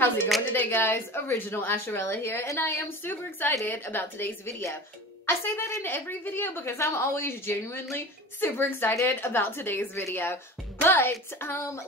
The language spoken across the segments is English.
How's it going today, guys? Original Asherella here, and I am super excited about today's video. I say that in every video because I'm always genuinely super excited about today's video. But,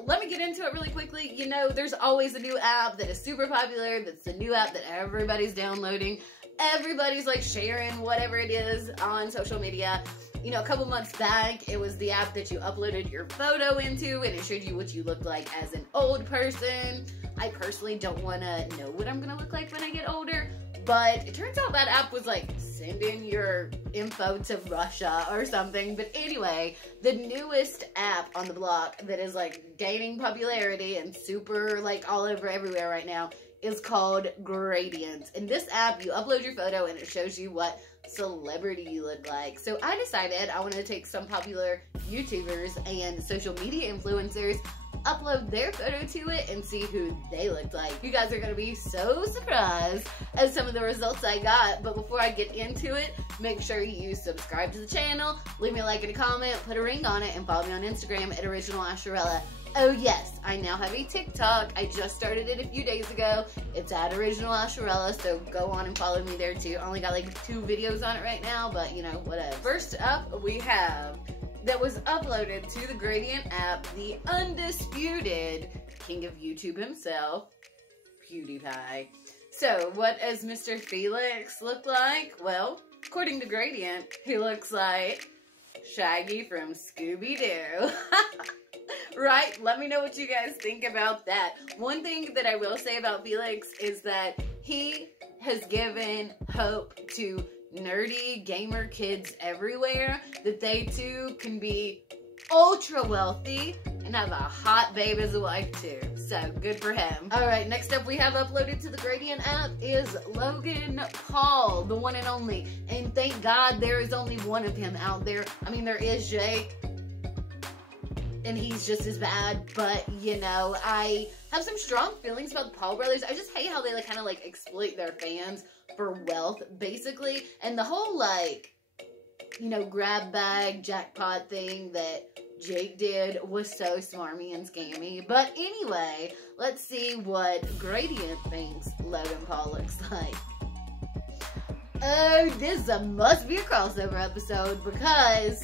let me get into it really quickly. You know, there's always a new app that is super popular, that's the new app that everybody's downloading. Everybody's like sharing whatever it is on social media. You know, a couple months back, it was the app that you uploaded your photo into and it showed you what you look like as an old person. I personally don't want to know what I'm going to look like when I get older, but it turns out that app was like sending your info to Russia or something. But anyway, the newest app on the block that is like gaining popularity and super like all over everywhere right now is called Gradient. In this app, you upload your photo and it shows you what celebrity you look like. So I decided I wanted to take some popular YouTubers and social media influencers, upload their photo to it, and see who they looked like. You guys are going to be so surprised at some of the results I got. But before I get into it, make sure you subscribe to the channel, leave me a like and a comment, put a ring on it, and follow me on Instagram at Original Asherella. Oh yes, I now have a TikTok. I just started it a few days ago. It's at Original Asherella, so go on and follow me there too. I only got like 2 videos on it right now, but you know, whatever. First up, we have, that was uploaded to the Gradient app, the undisputed king of YouTube himself, PewDiePie. So, what does Mr. Felix look like? Well, according to Gradient, he looks like Shaggy from Scooby-Doo. Right? Let me know what you guys think about that. One thing that I will say about Felix is that he has given hope to nerdy gamer kids everywhere that they too can be ultra wealthy and have a hot babe as a wife too. So good for him. Alright, next up we have uploaded to the Gradient app is Logan Paul, the one and only. And thank God there is only one of him out there. I mean, there is Jake, and he's just as bad, but you know, I have some strong feelings about the Paul brothers. I just hate how they like kind of like exploit their fans for wealth, basically. And the whole like, you know, grab bag jackpot thing that Jake did was so smarmy and scammy. But anyway, let's see what Gradient thinks Logan Paul looks like. Oh, this must be a crossover episode because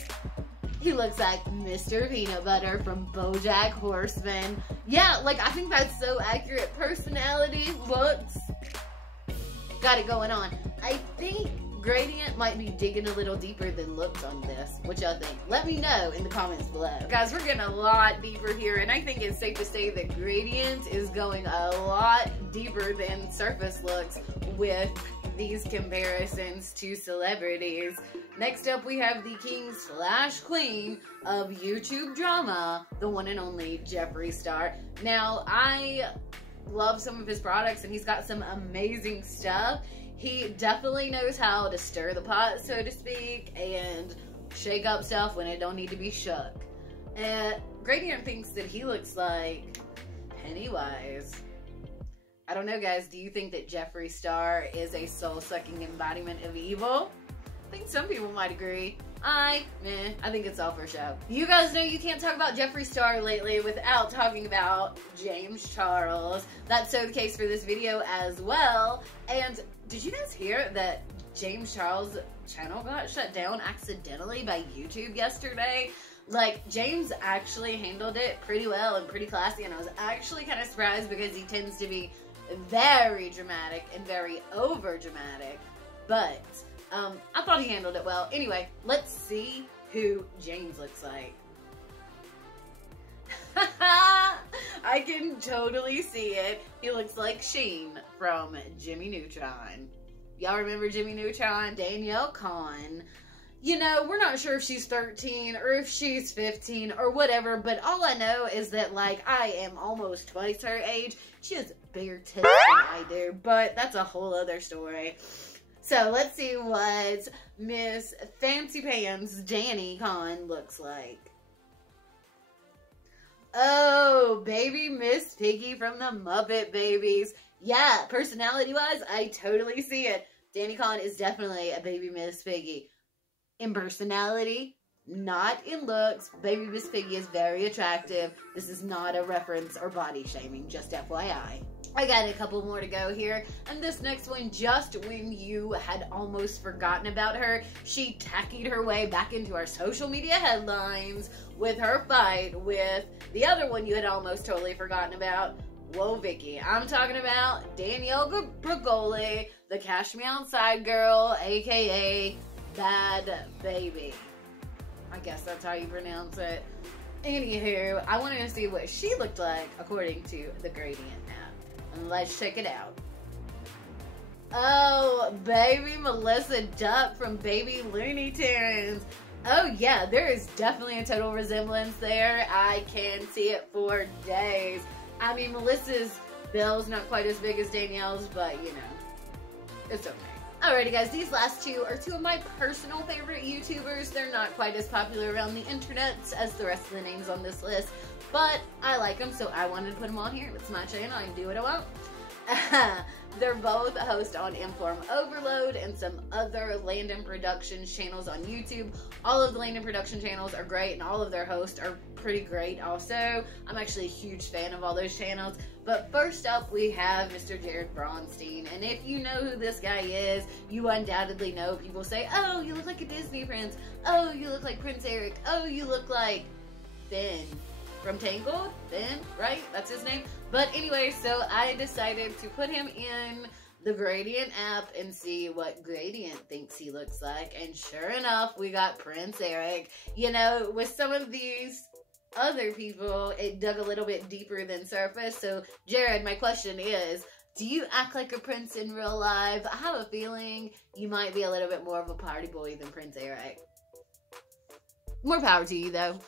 he looks like Mr. Peanut Butter from BoJack Horseman. Yeah, like I think that's so accurate. Personality, looks, got it going on. I think Gradient might be digging a little deeper than looks on this. What y'all think? Let me know in the comments below. Guys, we're getting a lot deeper here, and I think it's safe to say that Gradient is going a lot deeper than surface looks with these comparisons to celebrities. Next up, we have the king slash queen of YouTube drama, the one and only Jeffree Star. Now, I love some of his products, and he's got some amazing stuff. He definitely knows how to stir the pot, so to speak, and shake up stuff when it don't need to be shook. And Gradient thinks that he looks like Pennywise. I don't know, guys. Do you think that Jeffree Star is a soul-sucking embodiment of evil? I think some people might agree. I think it's all for show. You guys know you can't talk about Jeffree Star lately without talking about James Charles. That's so the case for this video as well. And did you guys hear that James Charles' channel got shut down accidentally by YouTube yesterday? Like, James actually handled it pretty well and pretty classy, and I was actually kind of surprised because he tends to be very dramatic and very over dramatic, but I thought he handled it well. Anyway, let's see who James looks like. I can totally see it. He looks like Sheen from Jimmy Neutron. Y'all remember Jimmy Neutron? Danielle Kahn. You know, we're not sure if she's 13 or if she's 15 or whatever, but all I know is that, like, I am almost twice her age. She has bigger tits than I do, but that's a whole other story. So, let's see what Miss Fancy Pants Danny Kahn looks like. Oh, baby Miss Piggy from the Muppet Babies. Yeah, personality-wise, I totally see it. Danny Kahn is definitely a baby Miss Piggy. In personality, not in looks, baby Miss Piggy is very attractive. This is not a reference or body shaming, just FYI. I got a couple more to go here, and this next one, just when you had almost forgotten about her, she tackied her way back into our social media headlines with her fight with the other one you had almost totally forgotten about. Whoa, Vicky. I'm talking about Danielle Bregoli, the Cash Me Outside girl, aka Bad Baby. I guess that's how you pronounce it. Anywho, I wanted to see what she looked like according to the Gradient app. Let's check it out. Oh, baby Melissa Duck from Baby Looney Tunes. Oh yeah, there is definitely a total resemblance there. I can see it for days. I mean, Melissa's bill's not quite as big as Danielle's, but you know, it's okay. Alrighty guys, these last two are two of my personal favorite YouTubers. They're not quite as popular around the internet as the rest of the names on this list, but I like them, so I wanted to put them on here. It's my channel, I can do what I want. They're both hosts on Inform Overload and some other Landon Productions channels on YouTube. All of the Landon Production channels are great, and all of their hosts are pretty great also. I'm actually a huge fan of all those channels. But first up, we have Mr. Jared Bronstein. And if you know who this guy is, you undoubtedly know people say, oh, you look like a Disney prince. Oh, you look like Prince Eric. Oh, you look like Finn from Tangled. Finn, right? That's his name. But anyway, so I decided to put him in the Gradient app and see what Gradient thinks he looks like. And sure enough, we got Prince Eric. You know, with some of these other people, it dug a little bit deeper than surface. So Jared, my question is, do you act like a prince in real life? I have a feeling you might be a little bit more of a party boy than Prince Eric. More power to you though.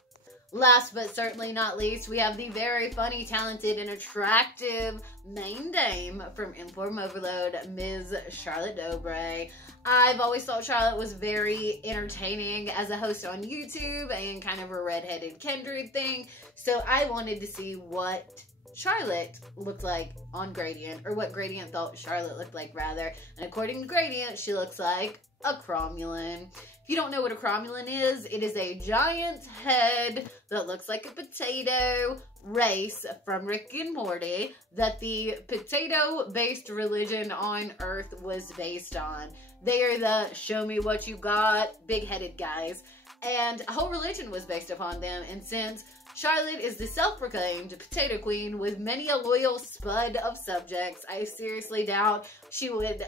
Last but certainly not least, we have the very funny, talented, and attractive main dame from Inform Overload, Ms. Charlotte Dobre. I've always thought Charlotte was very entertaining as a host on YouTube and kind of a redheaded kindred thing. So I wanted to see what Charlotte looked like on Gradient, or what Gradient thought Charlotte looked like rather. And according to Gradient, she looks like a cromulin. If you don't know what a cromulin is, it is a giant head that looks like a potato race from Rick and Morty that the potato-based religion on Earth was based on. They are the show me what you got, big-headed guys. And a whole religion was based upon them. And since Charlotte is the self-proclaimed potato queen with many a loyal spud of subjects, I seriously doubt she would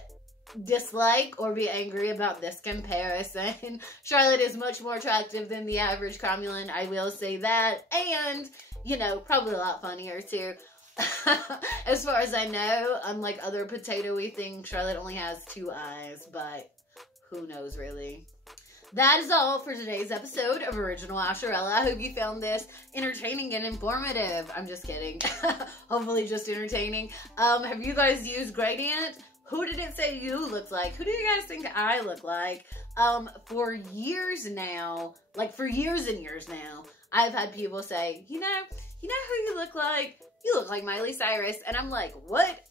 dislike or be angry about this comparison. Charlotte is much more attractive than the average cromulin, I will say that, and, you know, probably a lot funnier too. As far as I know, unlike other potato-y things, Charlotte only has 2 eyes, but who knows really. That is all for today's episode of Original Asherella. I hope you found this entertaining and informative. I'm just kidding. Hopefully just entertaining. Have you guys used Gradient? Who did it say you look like? Who do you guys think I look like? For years now, like for years and years now, I've had people say, you know who you look like? You look like Miley Cyrus. And I'm like, what?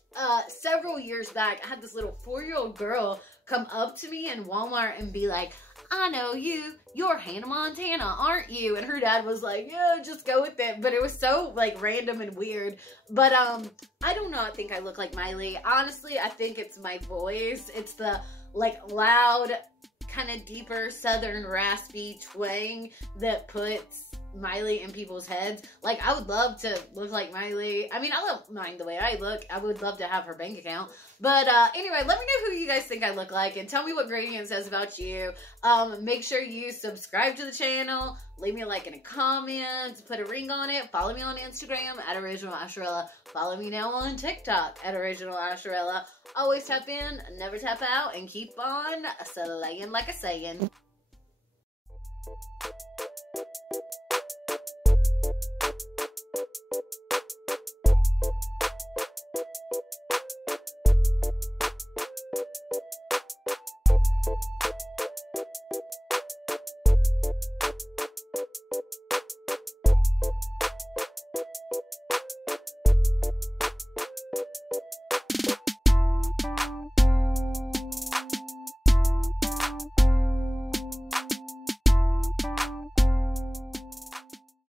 Several years back, I had this little 4-year-old girl come up to me in Walmart and be like, I know you. You're Hannah Montana, aren't you? And her dad was like, yeah, just go with it. But it was so, like, random and weird. But, I do not think I look like Miley. Honestly, I think it's my voice. It's the, like, loud, kind of deeper, southern, raspy twang that puts Miley in people's heads. Like, I would love to look like Miley. I mean, I don't mind the way I look. I would love to have her bank account. But anyway, let me know who you guys think I look like and tell me what Gradient says about you. Make sure you subscribe to the channel, leave me a like and a comment, put a ring on it, follow me on Instagram at Original Asherella, follow me now on TikTok at Original Asherella. Always tap in, never tap out, and keep on slaying like a saying.